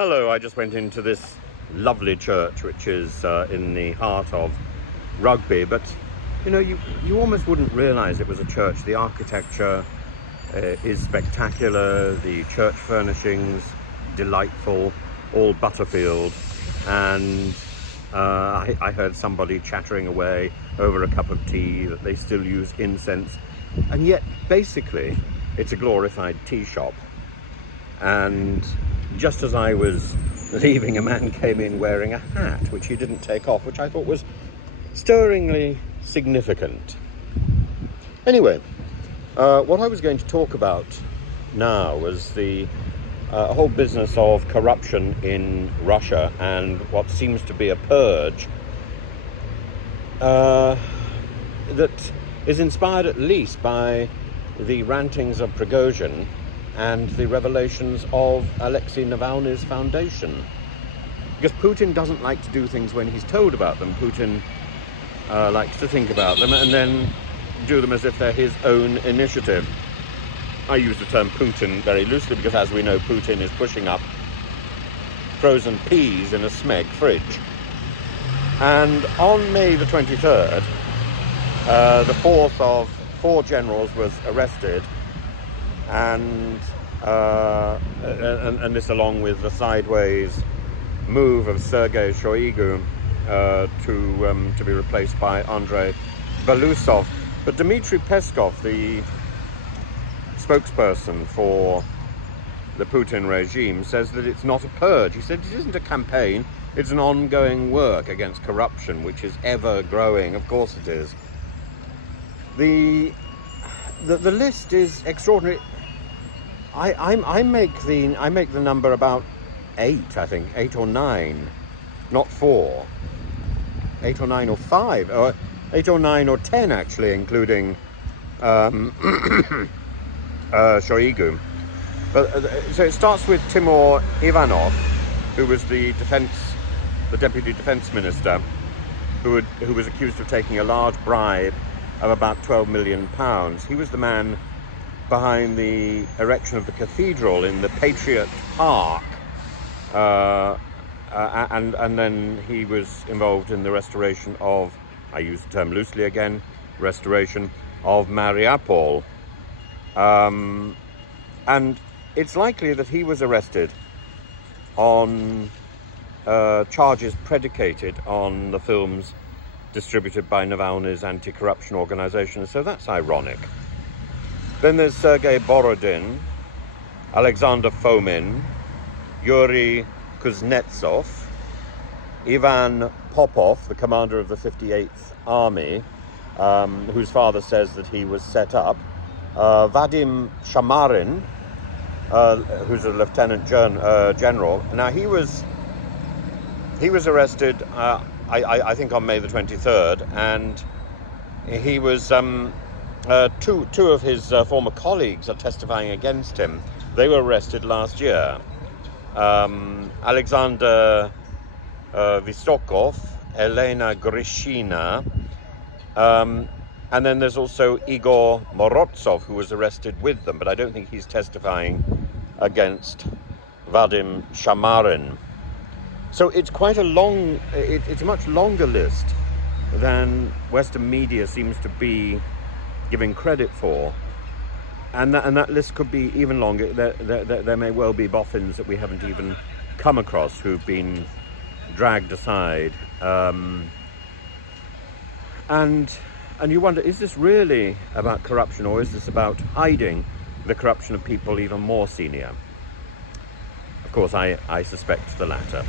Hello, I just went into this lovely church, which is in the heart of Rugby, but you know, you almost wouldn't realize it was a church. The architecture is spectacular, the church furnishings delightful, all Butterfield, and I heard somebody chattering away over a cup of tea that they still use incense, and yet basically it's a glorified tea shop. And just as I was leaving, a man came in wearing a hat which he didn't take off, which I thought was stirringly significant. Anyway, what I was going to talk about now was the whole business of corruption in Russia and what seems to be a purge that is inspired at least by the rantings of Prigozhin and the revelations of Alexei Navalny's foundation. Because Putin doesn't like to do things when he's told about them. Putin likes to think about them and then do them as if they're his own initiative. I use the term Putin very loosely because, as we know, Putin is pushing up frozen peas in a Smeg fridge. And on May the 23rd, the fourth of four generals was arrested, and this along with the sideways move of Sergei Shoigu to be replaced by Andrei Belousov. But Dmitry Peskov, the spokesperson for the Putin regime, says that it's not a purge. He said it isn't a campaign, it's an ongoing work against corruption, which is ever growing. Of course it is. The list is extraordinary. I make the number about 8, I think, 8 or 9, not 4, 8 or 9 or 5, or 8 or 9 or 10 actually, including Shoigu. But so it starts with Timur Ivanov, who was the deputy defense minister, who was accused of taking a large bribe of about £12 million. He was the man behind the erection of the cathedral in the Patriot Park, and then he was involved in the restoration of, I use the term loosely again, restoration of Mariupol. And it's likely that he was arrested on charges predicated on the films distributed by Navalny's anti-corruption organization, so that's ironic. Then there's Sergei Borodin, Alexander Fomin, Yuri Kuznetsov, Ivan Popov, the commander of the 58th Army, whose father says that he was set up, Vadim Shamarin, who's a lieutenant general. Now he was arrested, I think on May the 23rd, and he was two of his former colleagues are testifying against him. They were arrested last year. Alexander Vysokov, Elena Grishina, and then there's also Igor Morozov, who was arrested with them, but I don't think he's testifying against Vadim Shamarin. So it's quite a long, it's a much longer list than Western media seems to be giving credit for. And that list could be even longer. There may well be boffins that we haven't even come across who've been dragged aside. And you wonder, is this really about corruption, or is this about hiding the corruption of people even more senior? Of course, I suspect the latter.